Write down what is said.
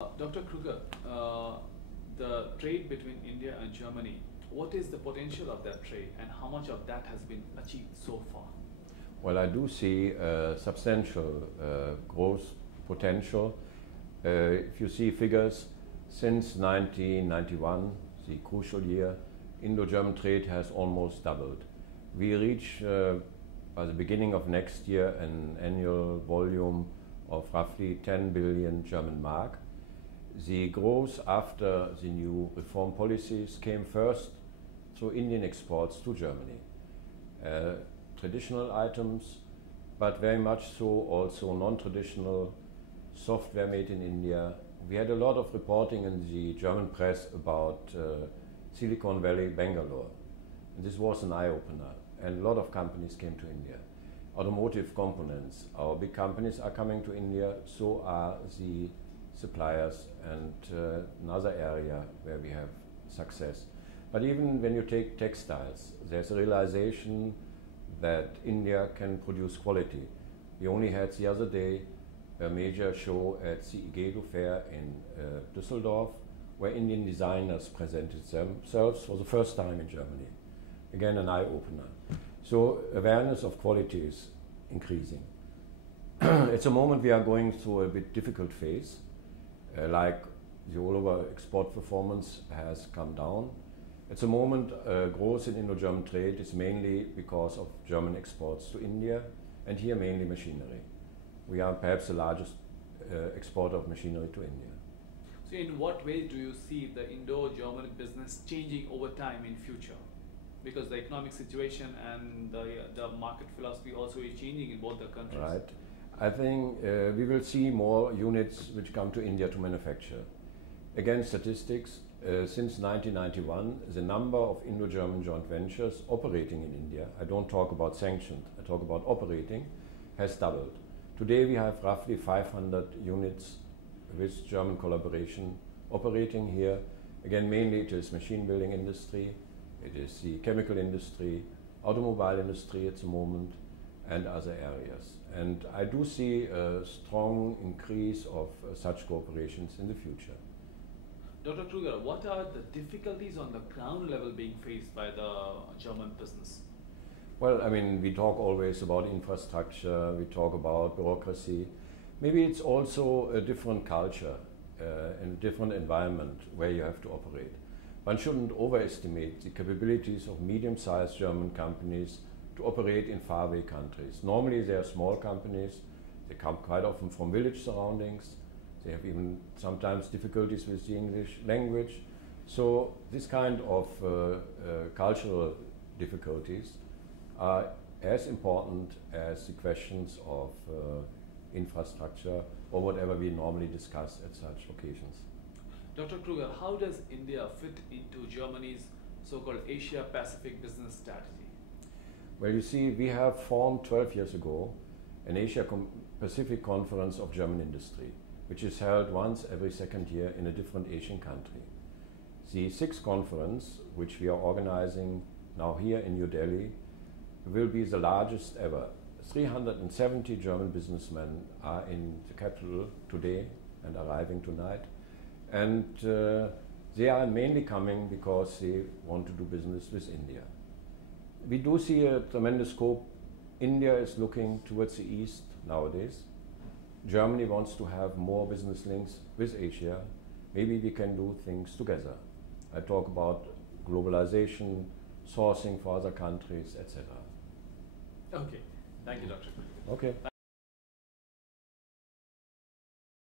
Dr. Krueger, the trade between India and Germany, what is the potential of that trade and how much of that has been achieved so far? Well, I do see substantial growth potential. If you see figures, since 1991, the crucial year, Indo-German trade has almost doubled. We reach, by the beginning of next year, an annual volume of roughly 10 billion German mark. The growth after the new reform policies came first through Indian exports to Germany. Traditional items, but very much so also non-traditional software made in India. We had a lot of reporting in the German press about Silicon Valley, Bangalore. And this was an eye-opener, and a lot of companies came to India. Automotive components, our big companies are coming to India, so are the suppliers, and another area where we have success. But even when you take textiles, there's a realization that India can produce quality. We only had the other day a major show at the IGEDU fair in Düsseldorf, where Indian designers presented themselves for the first time in Germany. Again, an eye-opener. So awareness of quality is increasing. At the moment we are going through a bit difficult phase, like the all-over export performance has come down. At the moment, growth in Indo-German trade is mainly because of German exports to India, and here mainly machinery. We are perhaps the largest exporter of machinery to India. So in what way do you see the Indo-German business changing over time in future? Because the economic situation and the market philosophy also is changing in both the countries. Right. I think we will see more units which come to India to manufacture. Again, statistics, since 1991, the number of Indo-German joint ventures operating in India, I don't talk about sanctioned, I talk about operating, has doubled. Today we have roughly 500 units with German collaboration operating here. Again, mainly it is machine building industry, it is the chemical industry, automobile industry at the moment, and other areas. And I do see a strong increase of such cooperations in the future. Dr. Krueger, what are the difficulties on the ground level being faced by the German business? Well, I mean, we talk always about infrastructure, we talk about bureaucracy. Maybe it's also a different culture and a different environment where you have to operate. One shouldn't overestimate the capabilities of medium-sized German companies to operate in faraway countries. Normally they are small companies, they come quite often from village surroundings, they have even sometimes difficulties with the English language. So this kind of cultural difficulties are as important as the questions of infrastructure or whatever we normally discuss at such occasions. Dr. Krueger, how does India fit into Germany's so-called Asia-Pacific business strategy? Well, you see, we have formed 12 years ago an Asia-Pacific Conference of German Industry, which is held once every second year in a different Asian country. The sixth conference, which we are organizing now here in New Delhi, will be the largest ever. 370 German businessmen are in the capital today and arriving tonight. And they are mainly coming because they want to do business with India. We do see a tremendous scope. India is looking towards the east nowadays. Germany wants to have more business links with Asia. Maybe we can do things together. I talk about globalization, sourcing for other countries, etc. Okay. Thank you, Dr. Okay.